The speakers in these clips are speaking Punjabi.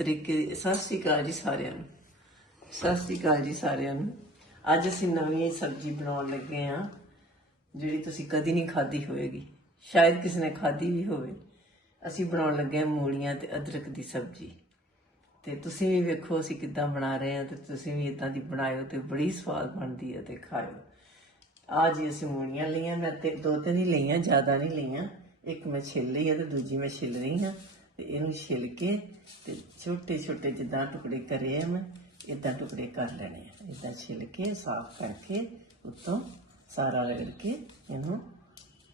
ਤਰੀਕੇ ਸਤਿ ਸ੍ਰੀ ਅਕਾਲ ਜੀ ਸਾਰਿਆਂ ਨੂੰ। ਸਤਿ ਸ੍ਰੀ ਅਕਾਲ ਜੀ ਸਾਰਿਆਂ ਨੂੰ। ਅੱਜ ਅਸੀਂ ਨਵੀਂ ਸਬਜ਼ੀ ਬਣਾਉਣ ਲੱਗੇ ਆ ਜਿਹੜੀ ਤੁਸੀਂ ਕਦੀ ਨਹੀਂ ਖਾਧੀ ਹੋਵੇਗੀ। ਸ਼ਾਇਦ ਕਿਸੇ ਨੇ ਖਾਧੀ ਵੀ ਹੋਵੇ। ਅਸੀਂ ਬਣਾਉਣ ਲੱਗੇ ਆ ਮੂਲੀਆਂ ਤੇ ਅਦਰਕ ਦੀ ਸਬਜ਼ੀ। ਤੇ ਤੁਸੀਂ ਵੀ ਵੇਖੋ ਅਸੀਂ ਕਿੱਦਾਂ ਬਣਾ ਰਹੇ ਆ ਤੇ ਤੁਸੀਂ ਵੀ ਇਦਾਂ ਦੀ ਬਣਾਇਓ ਤੇ ਬੜੀ ਸਵਾਦ ਬਣਦੀ ਹੈ ਤੇ ਖਾਓ ਆ ਜੀ ਅਸੀਂ ਮੂਲੀਆਂ ਲਈਆਂ, ਮੈਂ ਤੇ ਦੋ ਤਿੰਨ ਹੀ ਲਈਆਂ, ਜ਼ਿਆਦਾ ਨਹੀਂ ਲਈਆਂ। ਇੱਕ ਮੈਂ ਛਿੱਲ ਲਈ ਆ ਤੇ ਦੂਜੀ ਮੈਂ ਛਿੱਲ ਰਹੀ ਹਾਂ। ਤੇ ਇਹਨੂੰ ਛਿੱਲ ਕੇ ਤੇ ਛੋਟੇ ਛੋਟੇ ਜਿੱਦਾਂ ਟੁਕੜੇ ਕਰੇ ਆ ਮੈਂ ਇਦਾਂ ਟੁਕੜੇ ਕਰ ਲੈਣੇ ਆ। ਇਦਾਂ ਛਿੱਲ ਕੇ, ਸਾਫ਼ ਕਰਕੇ ਉੱਤੋਂ ਸਾਰਾ ਰਗੜ ਕੇ ਇਹਨੂੰ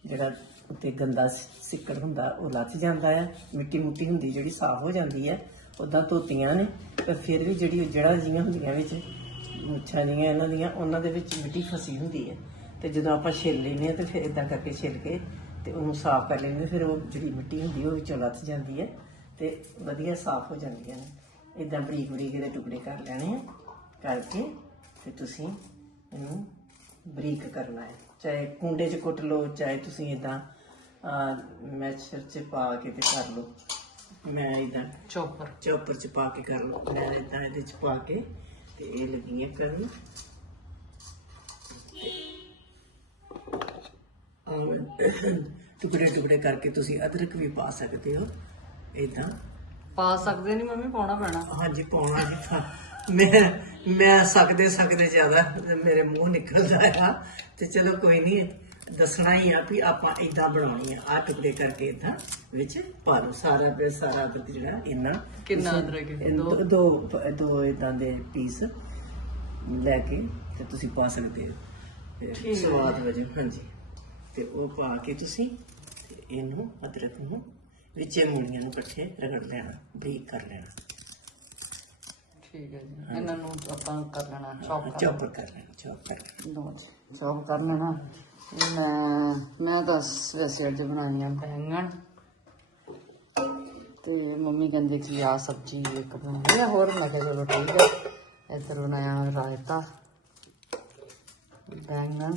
ਜਿਹੜਾ ਉੱਤੇ ਗੰਦਾ ਸਿੱਕੜ ਹੁੰਦਾ, ਉਹ ਲੱਥ ਜਾਂਦਾ ਆ। ਮਿੱਟੀ ਮੁੱਟੀ ਹੁੰਦੀ ਜਿਹੜੀ ਸਾਫ਼ ਹੋ ਜਾਂਦੀ ਹੈ ਉਦਾਂ ਧੋਤੀਆਂ ਨੇ। ਪਰ ਫਿਰ ਵੀ ਜਿਹੜੀ ਜੜਾ ਜੀਆਂ ਹੁੰਦੀਆਂ ਵਿੱਚ, ਮੁੱਛਾਂ ਜੀਆਂ ਇਹਨਾਂ ਦੀਆਂ, ਉਹਨਾਂ ਦੇ ਵਿੱਚ ਮਿੱਟੀ ਫਸੀ ਹੁੰਦੀ ਹੈ ਤੇ ਜਦੋਂ ਆਪਾਂ ਛਿੱਲ ਲੈਂਦੇ ਆ ਤੇ ਫਿਰ ਇਦਾਂ ਕਰਕੇ ਛਿੱਲ ਕੇ ਤੇ ਉਹਨੂੰ ਸਾਫ਼ ਕਰ ਲੈਂਦੇ ਫਿਰ ਉਹ ਜਿਹੜੀ ਮਿੱਟੀ ਹੁੰਦੀ ਉਹ ਵਿੱਚੋਂ ਲੱਥ ਜਾਂਦੀ ਹੈ ਤੇ ਵਧੀਆ ਸਾਫ਼ ਹੋ ਜਾਂਦੀਆਂ ਨੇ। ਇਦਾਂ ਬਰੀਕ ਬਰੀਕ ਦੇ ਟੁਕੜੇ ਕਰ ਲੈਣੇ ਆ ਕਰਕੇ ਤੇ ਤੁਸੀਂ ਇਹਨੂੰ ਬਰੀਕ ਕਰਨਾ ਹੈ। ਚਾਹੇ ਕੁੰਡੇ 'ਚ ਕੁੱਟ ਲਓ ਚਾਹੇ ਤੁਸੀਂ ਇਦਾਂ ਮੈਸ਼ਰ 'ਚ ਪਾ ਕੇ ਤੇ ਕਰ ਲਓ। ਮੈਂ ਇਦਾਂ ਚੌਪਰ। ਚੌਪਰ 'ਚ ਪਾ ਕੇ ਕਰ ਲਓ। ਮੈਂ ਇਦਾਂ ਇਹਦੇ 'ਚ ਪਾ ਕੇ ਤੇ ਇਹ ਲੱਗੀ ਹੈ ਕਰਨ। ਔਰ ਟੁਕੜੇ ਟੁਕੜੇ ਕਰਕੇ ਤੁਸੀਂ ਅਦਰਕ ਵੀ ਪਾ ਸਕਦੇ ਹੋ। ਇਦਾਂ ਪਾ ਸਕਦੇ ਨਹੀਂ ਮੰਮੀ ਪਾਉਣਾ ਪੈਣਾ। ਹਾਂਜੀ ਪਾਉਣਾ ਜੀ ਤਾਂ ਮੈਂ ਮੈਂ ਸਕਦੇ ਸਕਦੇ ਜ਼ਿਆਦਾ ਮੇਰੇ ਮੂੰਹ ਨਿਕਲਦਾ ਆ। ਤੇ ਚਲੋ ਕੋਈ ਨਹੀਂ ਦੱਸਣਾ ਹੀ ਆ ਵੀ ਆਪਾਂ ਇਦਾਂ ਬਣਾਉਣੀ ਆ। ਆ ਟੁਕੜੇ ਕਰਕੇ ਇਦਾਂ ਵਿੱਚ ਪਾ ਲਓ। ਸਾਰਾ ਫਿਰ ਸਾਰਾ ਅਦਰਕ ਜਿਹੜਾ ਇੰਨਾ। ਕਿੰਨਾ ਅਦਰਕ? ਦੋ ਦੋ। ਦੋ ਇਦਾਂ ਦੇ ਪੀਸ ਲੈ ਕੇ ਤੇ ਤੁਸੀਂ ਪਾ ਸਕਦੇ ਹੋ। ਤੇ ਸਵਾਦ ਵਜੋਂ ਹਾਂਜੀ। ਤੇ ਉਹ ਪਾ ਕੇ ਤੁਸੀਂ ਇਹਨੂੰ ਅਦਰਕ ਨੂੰ ਵਿੱਚੇ ਮੂਲੀਆਂ ਨੂੰ ਇਕੱਠੇ ਰਗੜ ਲੈਣਾ ਬਰੀਕ ਕਰ ਲੈਣਾ। ਠੀਕ ਹੈ ਜੀ। ਇਹਨਾਂ ਨੂੰ ਆਪਾਂ ਕਰ ਲੈਣਾ ਚੌਪ ਚੌਪਰ ਕਰ ਲੈਣਾ ਚੌਪ ਕਰ ਲੈਣਾ। ਚੌਪ ਕਰ ਲੈਣਾ। ਮੈਂ ਮੈਂ ਤਾਂ ਵੈਸੇ ਅੱਜ ਬਣਾਈ ਆ ਬੈਂਗਣ। ਤੇ ਮੰਮੀ ਕਹਿੰਦੇ ਕਿ ਆ ਸਬਜ਼ੀ ਇੱਕ ਬਣਾਉਣੀ ਆ ਹੋਰ ਮੈਂ ਕਿਹਾ ਚਲੋ ਠੀਕ ਹੈ। ਇੱਧਰ ਬਣਾਇਆ ਰਾਇਤਾ ਬੈਂਗਣ।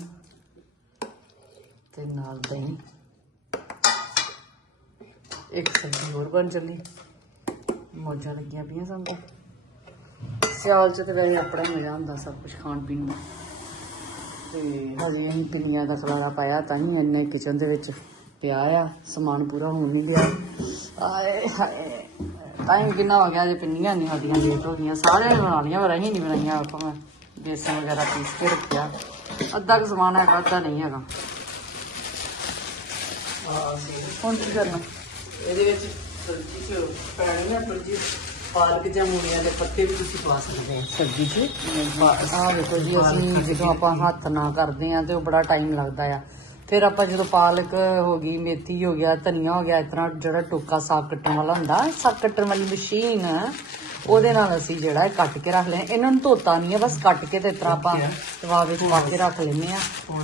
ਤੇ ਨਾਲ ਦਹੀਂ। ਇੱਕ ਸਬਜ਼ੀ ਹੋਰ ਬਣ ਚੱਲੀ। ਮੌਜਾਂ ਲੱਗੀਆਂ ਪਈਆਂ ਸਾਨੂੰ ਸਿਆਲ ਚ ਤੇ ਵੈਸੇ ਆਪਣਾ ਹੀ ਮਜ਼ਾ ਹੁੰਦਾ ਸਭ ਕੁਝ ਖਾਣ ਪੀਣ ਦਾ ਤੇ ਹਜੇ ਅਸੀਂ ਪਿੰਨੀਆਂ ਦਾ ਖਲਾਰਾ ਪਾਇਆ ਤਾਂ ਹੀ ਇੰਨੇ ਕਿਚਨ ਦੇ ਵਿੱਚ ਪਿਆ ਆ। ਸਮਾਨ ਪੂਰਾ ਹੋਣ ਨਹੀਂ ਗਿਆ ਆਏ ਹਾਏ। ਟਾਈਮ ਕਿੰਨਾ ਹੋ ਗਿਆ ਜੇ ਪਿੰਨੀਆਂ ਨਹੀਂ ਸਾਡੀਆਂ ਲੇਟ ਹੋ ਗਈਆਂ। ਸਾਰਿਆਂ ਨੇ ਬਣਾ ਲਈਆਂ, ਪਰ ਅਸੀਂ ਨਹੀਂ ਬਣਾਈਆਂ। ਆਪਾਂ ਮੈਂ ਬੇਸਨ ਵਗੈਰਾ ਪੀਸ ਕੇ ਰੱਖਿਆ। ਅੱਧਾ ਕੁ ਸਮਾਨ ਹੈਗਾ, ਅੱਧਾ ਨਹੀਂ ਹੈਗਾ। ਹੁਣ ਕੀ ਕਰਨਾ? ਇਹਦੇ ਵਿੱਚ ਸਬਜ਼ੀ ਚ ਪੈਣੀ ਆ ਥੋੜੀ ਜਿਹੀ ਪਾਲਕ ਜਾਂ ਮੂਲੀਆਂ ਦੇ ਪੱਤੇ ਵੀ ਤੁਸੀਂ ਪਾ ਸਕਦੇ ਹੋ। ਸਬਜ਼ੀ 'ਚ? ਆਹ ਦੇਖੋ ਜੀ ਅਸੀਂ ਜਦੋਂ ਆਪਾਂ ਹੱਥ ਨਾਲ ਕਰਦੇ ਆ ਤੇ ਉਹ ਬੜਾ ਟਾਈਮ ਲੱਗਦਾ ਆ। ਫਿਰ ਆਪਾਂ ਜਦੋਂ ਪਾਲਕ ਹੋ ਗਈ ਮੇਥੀ ਹੋ ਗਿਆ ਧਨੀਆ ਹੋ ਗਿਆ ਇਸ ਤਰ੍ਹਾਂ ਜਿਹੜਾ ਟੋਕਾ ਸਾਗ ਕੱਟਣ ਵਾਲਾ ਹੁੰਦਾ ਸਾਗ ਕੱਟਣ ਵਾਲੀ ਮਸ਼ੀਨ ਉਹਦੇ ਨਾਲ ਅਸੀਂ ਜਿਹੜਾ ਇਹ ਕੱਟ ਕੇ ਰੱਖ ਲਿਆ। ਇਹਨਾਂ ਨੂੰ ਧੋਤਾ ਨਹੀਂ ਆ ਬਸ ਕੱਟ ਕੇ ਤੇ ਤਰ੍ਹਾਂ ਆਪਾਂ ਤਵਾ ਵਿੱਚ ਪਾ ਕੇ ਰੱਖ ਲੈਂਦੇ ਆ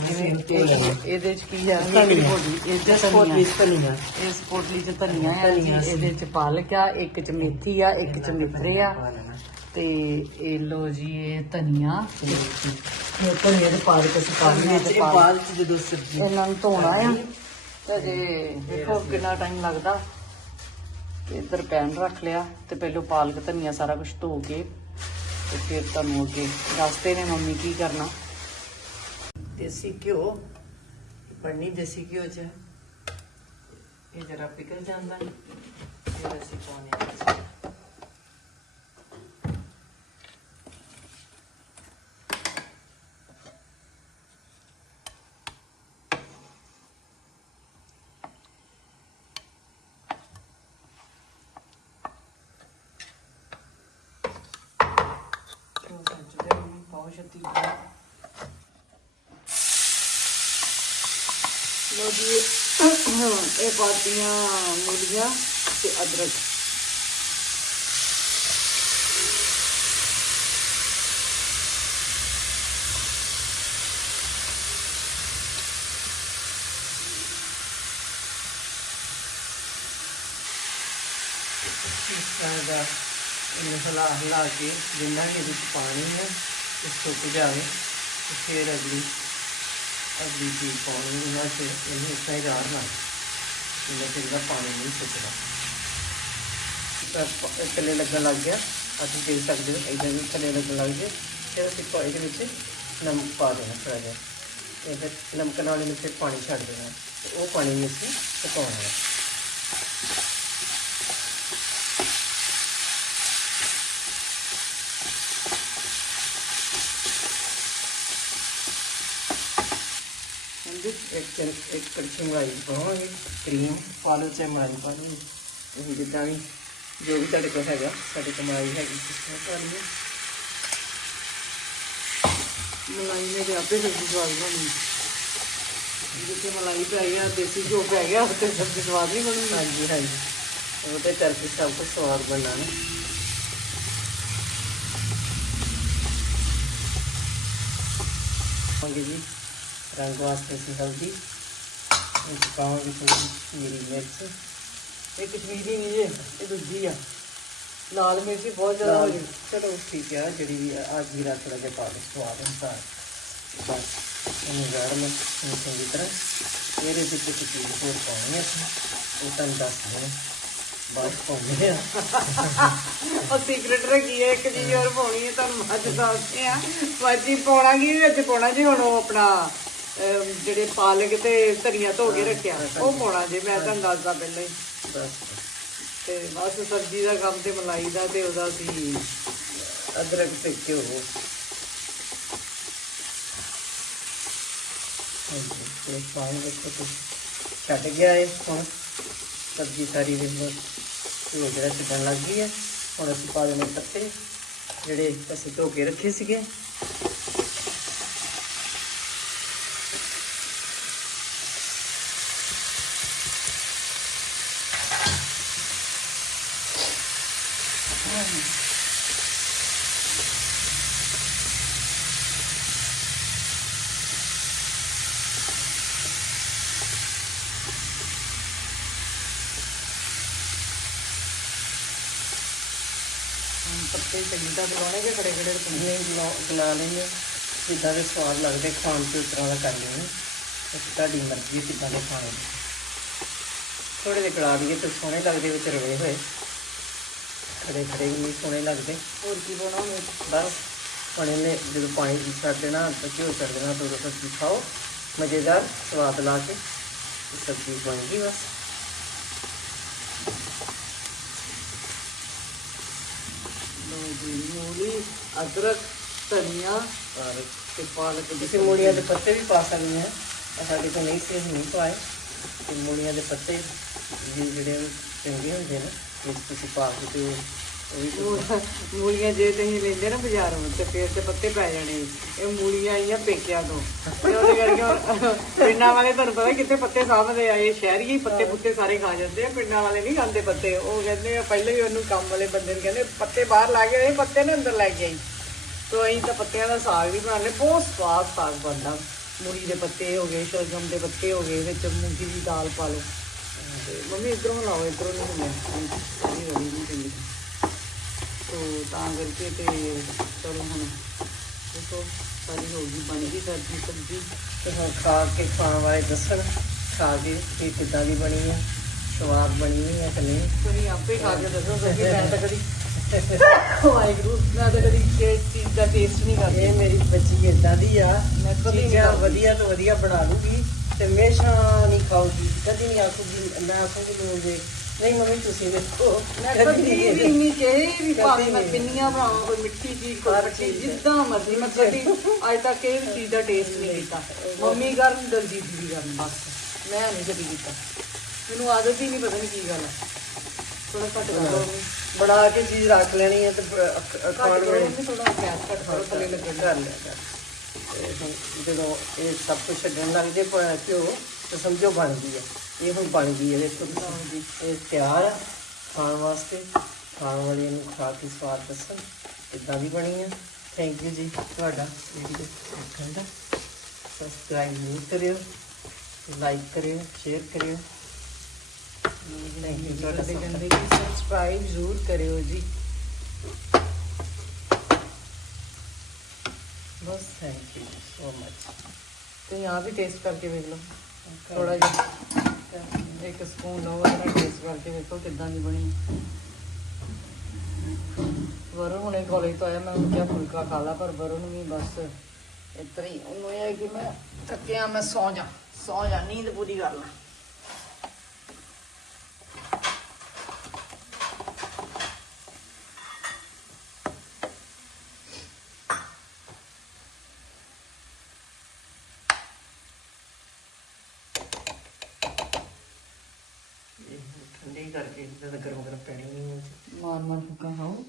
ਜਿਵੇਂ ਇਹ- ਇਹਦੇ ਚ ਕੀ ਹੈ ਧਨੀਆ। ਇਹਦੇ ਚ ਪੋਟਲੀ ਧਨੀਆ ਧਨੀਆ। ਇਸ ਪੋਟਲੀ ਚ ਧਨੀਆ ਆ। ਜੀ, ਇਹਦੇ ਚ ਪਾਲਕ ਆ ਇੱਕ ਚ ਮੇਥੀ ਆ ਇੱਕ ਚ ਮੇਥਰੇ ਆ। ਪਾ ਲੈਣਾ ਤੇ ਇਹ ਲੋ ਜੀ ਇਹ ਧਨੀਆ। ਇਹ ਧਨੀਆ ਦੇ ਪਾਲਕ ਅਸੀਂ ਪਾ ਲੈਣੇ ਤੇ ਇਹ ਬਾਅਦ ਚ ਜਦੋਂ ਸਬਜ਼ੀ ਇਹਨਾਂ ਨੂੰ ਧੋਣਾ ਆ। ਤੇ ਜੇ ਦੇਖੋ ਕਿੰਨਾ ਟਾਈਮ ਲੱਗਦਾ। ਤੇ ਇੱਧਰ ਪੈਨ ਰੱਖ ਲਿਆ ਤੇ ਪਹਿਲਾਂ ਪਾਲਕ ਧਨੀਆ ਸਾਰਾ ਕੁਝ ਧੋ ਕੇ ਤੇ ਫਿਰ ਤੁਹਾਨੂੰ ਅੱਗੇ ਦੱਸਦੇ ਨੇ ਮੰਮੀ ਕੀ ਕਰਨਾ। ਦੇਸੀ ਘਿਓ ਪੜਨੀ ਦੇਸੀ ਘਿਓ ਚ। ਇਹ ਜਰਾ ਪਿਕਲ ਜਾਂਦਾ। ਫਿਰ ਅਸੀਂ ਪਾਉਣੇ ਆ ਵਿੱਚ। ਘਿਓ ਸੱਜਦੇ ਮੰਮੀ ਪਾਓ ਛੱਤੀ ਲੋ ਜੀ, ਇਹ ਪਾਤੀਆਂ ਮੂਲੀਆਂ ਤੇ ਅਦਰਕ। ਇਸ ਤਰ੍ਹਾਂ ਦਾ ਇਹਨੂੰ ਹਿਲਾ ਕੇ ਜਿੰਨਾ ਵੀ ਵਿੱਚ ਪਾਣੀ ਹੈ ਇਹ ਸੁੱਕ ਜਾਵੇ ਤੇ ਫਿਰ ਅਗਲੀ ਅਗਲੀ ਚੀਜ਼ ਪਾਉਣੀ ਇਹਨਾਂ ਚ ਇਹਨੂੰ ਇਸ ਤਰ੍ਹਾਂ ਹੀ ਰਾੜਨਾ ਇਹਨਾਂ ਚ ਇਹਦਾ ਪਾਣੀ ਨਹੀਂ ਸੁੱਕਦਾ। ਤਾਂ ਥੱਲੇ ਲੱਗਣ ਲੱਗ ਗਿਆ। ਅਸੀਂ ਦੇ ਸਕਦੇ ਹੋ ਇਦਾਂ ਵੀ ਥੱਲੇ ਲੱਗਣ ਲੱਗ ਜੇ ਫਿਰ ਅਸੀਂ ਇਹਦੇ ਵਿੱਚ ਨਮਕ ਪਾ ਦੇਣਾ ਥੋੜਾ ਜਿਹਾ। ਇਹ ਨਮਕ ਨਾਲ ਇਹਨੂੰ ਫਿਰ ਪਾਣੀ ਛੱਡ ਦੇਣਾ। ਉਹ ਪਾਣੀ ਵੀ ਅਸੀਂ ਪਕਾਉਣਾ ਹੈ ਹਾਂਜੀ ਇੱਕ ਚਮ- ਇੱਕ ਕੜਛੀ ਮਲਾਈ ਪਾਵਾਂਗੇ ਕਰੀਮ ਪਾ ਲਓ ਚਾਹੇ ਮਲਾਈ ਪਾ ਲਓ। ਇਹ ਜਿੱਦਾਂ ਵੀ ਜੋ ਵੀ ਤੁਹਾਡੇ ਕੋਲ ਹੈਗਾ ਸਾਡੇ ਕੋਲ ਮਲਾਈ ਹੈਗੀ ਇਸ ਤਰ੍ਹਾਂ ਪਾ ਲਈਏ ਮਲਾਈ ਨੇ ਤੇ ਆਪੇ ਸਬਜ਼ੀ ਸਵਾਦ ਬਣੀ। ਜਿੱਥੇ ਮਲਾਈ ਪੈ ਗਿਆ ਦੇਸੀ ਘਿਓ ਪੈ ਗਿਆ ਉੱਥੇ ਸਬਜ਼ੀ ਸਵਾਦ ਨਹੀਂ ਬਣੂਗੀ ਹਾਂਜੀ ਹਾਂਜੀ। ਉਹ ਤੇ ਕਰਕੇ ਸਭ ਕੁਝ ਸਵਾਦ ਬਣਨਾ ਨਾ। ਪਾਵਾਂਗੇ ਜੀ। ਰੰਗ ਵਾਸਤੇ ਅਸੀਂ ਹਲਦੀ ਵਿੱਚ ਪਾਵਾਂਗੇ ਥੋੜੀ ਮੀਰੀ ਮਿਰਚ। ਇਹ ਕਸ਼ਮੀਰੀ ਨਹੀਂ ਜੇ ਇਹ ਦੂਜੀ ਆ। ਲਾਲ ਮਿਰਚੀ ਬਹੁਤ ਜ਼ਿਆਦਾ ਹੋ ਗਈ। ਚਲੋ ਠੀਕ ਹੈ ਜਿਹੜੀ ਵੀ ਆ ਜੀਰਾ ਥੋੜਾ ਜਿਹਾ ਪਾ ਲਓ ਸਵਾਦ ਅਨੁਸਾਰ ਬਸ ਇਹਨੂੰ ਗਰਮ ਇਹਨੂੰ ਚੰਗੀ ਤਰ੍ਹਾਂ। ਇਹਦੇ ਵਿੱਚ ਇੱਕ ਚੀਜ਼ ਹੋਰ ਪਾਉਣੀ ਹੈ ਉਹ ਤੁਹਾਨੂੰ ਦੱਸ ਦਿਆਂ ਬਾਅਦ ਪਾਉਂਦੇ ਆ। ਉਹ ਸੀਕ੍ਰੇਟ ਰੱਖੀ ਹੈ ਇੱਕ ਚੀਜ਼ ਹੋਰ ਪਾਉਣੀ ਹੈ ਤੁਹਾਨੂੰ ਅੱਜ ਦੱਸਦੇ ਆ। ਬਾਜੀ ਪਾਉਣਾ ਕੀ ਵਿੱਚ ਪਾਉਣਾ ਜੀ ਹੁਣ ਉਹ ਆਪਣਾ ਜਿਹੜੇ ਪਾਲਕ ਤੇ ਧਨੀਆ ਧੋ ਕੇ ਰੱਖਿਆ, ਉਹ ਪਾਉਣਾ ਜੇ, ਮੈਂ ਤੁਹਾਨੂੰ ਦੱਸਦਾ ਪਹਿਲਾਂ ਹੀ। ਤੇ ਬਸ ਸਬਜ਼ੀ ਦਾ ਕੰਮ ਤੇ ਮਲਾਈ ਦਾ ਤੇ ਉਹਦਾ ਸੀ ਅਦਰਕ ਤੇ ਘਿਓ। ਹਾਂਜੀ ਪਾਣੀ ਦੇਖੋ ਤੁਸੀਂ, ਛੱਡ ਗਿਆ ਹੈ ਹੁਣ, ਸਬਜ਼ੀ ਸਾਰੀ ਦੇ ਵਿੱਚ ਘਿਓ ਜਿਹੜਾ ਛੱਡਣ ਲੱਗ ਗਈ ਹੈ। ਹੁਣ ਅਸੀਂ ਪਾ ਦੇਣੇ ਪੱਤੇ, ਜਿਹੜੇ ਅਸੀਂ ਧੋ ਕੇ ਰੱਖੇ ਸੀਗੇ। ਹੁਣ ਪੱਤੇ ਚੰਗੀ ਤਰ੍ਹਾਂ ਬੁਲਾਉਣੇ ਕਿ ਖੜੇ ਖੜੇ ਰੱਖਣੇ? ਨਹੀਂ, ਬਣਾ ਬਣਾ ਜਿੱਦਾਂ ਦੇ ਸਵਾਦ ਲੱਗਦੇ, ਖਾਣ ਤੇ ਉਸ ਦਾ ਕਰ ਲੈਂਦੇ ਇੱਕ ਤੁਹਾਡੀ ਮਰਜ਼ੀ ਹੈ ਕਿੱਦਾਂ ਦੇ ਖਾਣੇ। ਥੋੜੇ ਜਿਹੇ ਕੜਾ ਦਈਏ ਤੇ ਸੋਹਣੇ ਲੱਗਦੇ ਵਿੱਚ ਰਵੇ ਹੋਏ। ਖੜੇ ਖੜੇ ਵੀ ਨਹੀਂ ਸੋਹਣੇ ਲੱਗਦੇ। ਹੋਰ ਕੀ ਬਣਾਉਣੇ? ਬਸ ਪਾਣੀ ਨੇ ਜਦੋਂ ਪਾਣੀ ਦੀ ਛੱਡ ਦੇਣਾ ਤਾਂ ਘਿਓ ਛੱਡ ਦੇਣਾ ਤਾਂ ਉਦੋਂ ਸਬਜ਼ੀ ਖਾਓ। ਮਜ਼ੇਦਾਰ ਸਵਾਦ ਲਾ ਕੇ ਤੇ ਸਬਜ਼ੀ ਬਣ ਗਈ ਬਸ। ਲਓ ਜੀ ਮੂਲੀ ਅਦਰਕ ਧਨੀਆ ਔਰ ਤੇ ਪਾਲਕ ਦੀ ਤੁਸੀਂ ਮੂਲੀਆਂ ਦੇ ਪੱਤੇ। ਵੀ ਪਾ ਸਕਦੇ ਆ। ਸਾਡੇ ਕੋਲ ਚੰਗੇ ਹੁੰਦੇ ਨੇ ਇਸ ਤੁਸੀਂ ਪਾ ਕੇ ਤੇ ਉਹ ਵੀ ਮੂਲੀਆਂ ਜੇ ਤੁਸੀਂ ਲੈਂਦੇ ਨਾ ਬਾਜ਼ਾਰੋਂ ਤੇ ਫੇਰ ਤੇ ਪੱਤੇ ਪੈ ਜਾਣੇ। ਇਹ ਮੂਲੀਆਂ ਆਈਆਂ ਪੇਕਿਆਂ ਤੋਂ। ਤੇ ਉਹਦੇ ਕਰਕੇ ਹੁਣ ਪਿੰਡਾਂ ਵਾਲੇ ਤੁਹਾਨੂੰ ਪਤਾ ਕਿੱਥੇ ਪੱਤੇ ਸਾਂਭਦੇ ਆ ਇਹ ਸ਼ਹਿਰੀ ਹੀ ਪੱਤੇ ਪੁੱਤੇ ਸਾਰੇ ਖਾ ਜਾਂਦੇ ਆ ਪਿੰਡਾਂ ਵਾਲੇ ਨਹੀਂ ਖਾਂਦੇ ਪੱਤੇ। ਉਹ ਕਹਿੰਦੇ ਆ ਪਹਿਲੇ ਹੀ ਉਹਨੂੰ ਕੰਮ ਵਾਲੇ ਬੰਦੇ ਨੂੰ ਕਹਿੰਦੇ ਪੱਤੇ ਬਾਹਰ ਲਾ ਕੇ ਆਏ ਪੱਤੇ ਨੇ ਅੰਦਰ ਲੈ ਕੇ ਆਈ। ਤੋ ਅਸੀਂ ਤਾਂ ਪੱਤਿਆਂ ਦਾ ਸਾਗ ਵੀ ਬਣਾ ਲਏ ਬਹੁਤ ਸਵਾਦ ਸਾਗ ਬਣਦਾ। ਮੂਲੀ ਦੇ ਪੱਤੇ ਹੋ ਗਏ ਸ਼ਲਗਮ ਦੇ ਪੱਤੇ ਹੋ ਗਏ ਵਿੱਚ ਮੂੰਗੀ ਦੀ ਦਾਲ ਪਾ ਲਓ। ਮੰਮੀ ਇਧਰੋਂ ਲਾਓ ਇਧਰੋਂ ਨਹੀਂ ਹੁੰਦੇ। ਨਹੀਂ ਚੰਗੀ ਤੋ ਤਾਂ ਕਰਕੇ ਤੇ ਚਲੋ ਹੁਣ ਦੇਖੋ ਸਾਰੀ ਹੋ ਗਈ ਬਣ ਗਈ ਸਬਜ਼ੀ ਸਬਜ਼ੀ। ਤੇ ਹੁਣ ਖਾ ਕੇ ਖਾਣ ਵਾਲੇ ਦੱਸਣ ਖਾ ਕੇ ਕਿ ਕਿੱਦਾਂ ਦੀ ਬਣੀ ਹੈ ਸਵਾਦ ਬਣੀ ਹੈ ਕਿ ਨਹੀਂ। ਤੁਸੀਂ ਆਪੇ ਖਾ ਕੇ ਦੱਸੋ ਸਬਜ਼ੀ ਮੈਂ ਤਾਂ ਕਦੀ ਵਾਹਿਗੁਰੂ ਮੈਂ ਤਾਂ ਕਦੀ ਕਿਸੇ ਚੀਜ਼ ਦਾ ਟੇਸਟ ਨਹੀਂ ਕਰਦੀ। ਇਹ ਮੇਰੀ ਬੱਚੀ ਇਦਾਂ ਦੀ ਆ ਮੈਂ ਕਦੀ। ਵਧੀਆ ਤੋਂ ਵਧੀਆ ਬਣਾ ਲੂਗੀ। ਹਮੇਸ਼ਾ ਨਹੀਂ ਖਾਊਗੀ ਕਦੀ ਨਹੀਂ ਆਖੂਗੀ ਮੈਂ ਆਖੂਗੀ ਨੂੰ ਦੇ ਨਹੀਂ ਮੰਮੀ ਤੁਸੀਂ ਵੇਖੋ ਮੈਂ ਕਦੀ ਨਹੀਂ ਵੀ ਨਹੀਂ ਕਹੇ ਵੀ ਭਾਵੇਂ ਮੈਂ। ਪਿੰਨੀਆਂ ਬਣਾਵਾਂ ਕੋਈ ਮਿੱਠੀ ਚੀਜ਼ ਕੋਈ ਖੱਟੀ। ਜਿੱਦਾਂ ਮਰਜ਼ੀ ਮੈਂ ਕਦੀ ਅੱਜ ਤੱਕ ਇਹ ਚੀਜ਼ ਦਾ ਟੇਸਟ ਨਹੀਂ ਕੀਤਾ। ਮੰਮੀ ਕਰਨ ਦਲਜੀਤ ਦੀ ਕਰਨ ਬਸ ਮੈਂ ਨਹੀਂ ਕਦੀ ਕੀਤਾ। ਮੈਨੂੰ ਆਦਤ ਹੀ ਨਹੀਂ ਪਤਾ ਨਹੀਂ ਕੀ ਗੱਲ ਹੈ ਥੋੜਾ ਘੱਟ ਕਰ। ਬਣਾ ਕੇ ਚੀਜ਼ ਰੱਖ ਲੈਣੀ ਹੈ ਤੇ ਖਾਣ ਕਰੋ ਵੇਲੇ ਥੋੜਾ ਗੈਸ ਘੱਟ ਕਰੋ ਥੱਲੇ ਲੱਗਣ ਕਰ ਲਿਆ। ਜਦੋਂ ਇਹ ਸਭ ਕੁਝ ਛੱਡਣ ਲੱਗ ਜੇ ਘਿਓ ਤਾਂ ਸਮਝੋ ਬਣ ਗਈ ਹੈ ਇਹ ਹੁਣ ਬਣ ਗਈ ਹੈ ਦੇਖੋ ਤੁਸੀਂ। ਇਹ ਤਿਆਰ ਹੈ ਖਾਣ ਵਾਸਤੇ। ਖਾਣ ਵਾਲੇ ਨੂੰ ਖਾ ਕੇ ਸਵਾਦ ਦੱਸਣ। ਕਿੱਦਾਂ ਦੀ ਬਣੀ ਹੈ ਥੈਂਕ ਯੂ ਜੀ। ਤੁਹਾਡਾ ਵੀਡੀਓ ਦੇਖਣ ਦਾ। ਸਬਸਕ੍ਰਾਈਬ ਜ਼ਰੂਰ ਕਰਿਓ। ਲਾਈਕ ਕਰਿਓ ਸ਼ੇਅਰ ਕਰਿਓ। ਥੈਂਕ ਯੂ ਤੁਹਾਡਾ ਸਬਸਕ੍ਰਾਈਬ ਜ਼ਰੂਰ ਕਰਿਓ ਜੀ। ਬਸ ਥੈਂਕ ਯੂ ਸੋ ਮਚ ਤੁਸੀਂ ਆਪ ਹੀ ਟੇਸਟ ਕਰਕੇ ਵੇਖ ਲਓ। ਥੋੜਾ ਜਿਹਾ ਇੱਕ ਸਪੂਨ ਲਓ ਉਹਦਾ ਟੇਸਟ ਕਰਕੇ ਵੇਖੋ ਕਿੱਦਾਂ ਦੀ ਬਣੀ। ਹੁਣੇ ਕਾਲਜ ਤੋਂ ਆਇਆ ਮੈਂ ਉਹਨੂੰ ਕਿਹਾ ਫੁਲਕਾ ਖਾ ਲਾ ਪਰ ਵਰੁਣ ਵੀ ਬਸ ਇਤਨਾ ਹੀ ਉਹਨੂੰ ਇਹ ਕਿ ਮੈਂ ਥੱਕਿਆ ਮੈਂ ਸੌ ਜਾ ਸੌ ਜਾ ਨੀਂਦ ਪੂਰੀ ਕਰ ਲਾਂ ਇਹ ਠੰਡੇ ਕਰਕੇ ਇਦਾਂ ਦਾ ਗਰਮ ਗਰਮ ਪੈਣੀ ਨਹੀਂ ਮਾਰ ਮਾਰ ਫੁੱਕਾ ਖਾਓ।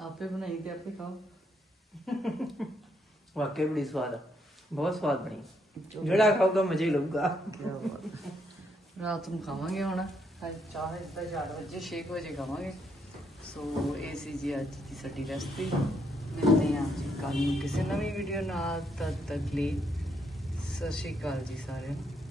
ਆਪੇ ਬਣਾਈ ਤੇ ਆਪੇ ਖਾਓ। ਵਾਕਈ ਬੜੀ ਸਵਾਦ ਆ। ਬਹੁਤ ਸਵਾਦ ਬਣੀ। ਜਿਹੜਾ ਖਾਊਗਾ ਮਜ਼ੇ ਹੀ ਲਊਗਾ। ਰਾਤ ਨੂੰ ਖਾਵਾਂਗੇ ਹੁਣ। ਅੱਜ ਚਾਹ ਇਦਾਂ 4 ਵਜੇ 6 ਵਜੇ ਖਾਵਾਂਗੇ। ਸੋ ਇਹ ਸੀ ਜੀ ਅੱਜ ਦੀ ਸਾਡੀ ਰੈਸਪੀ ਮਿਲਦੇ ਹਾਂ ਜੀ ਕੱਲ ਨੂੰ ਕਿਸੇ ਨਵੀਂ ਵੀਡੀਓ ਨਾਲ, ਤਦ ਤੱਕ ਲਈ ਸਤਿ ਸ਼੍ਰੀ ਅਕਾਲ ਜੀ ਸਾਰਿਆਂ ਨੂੰ।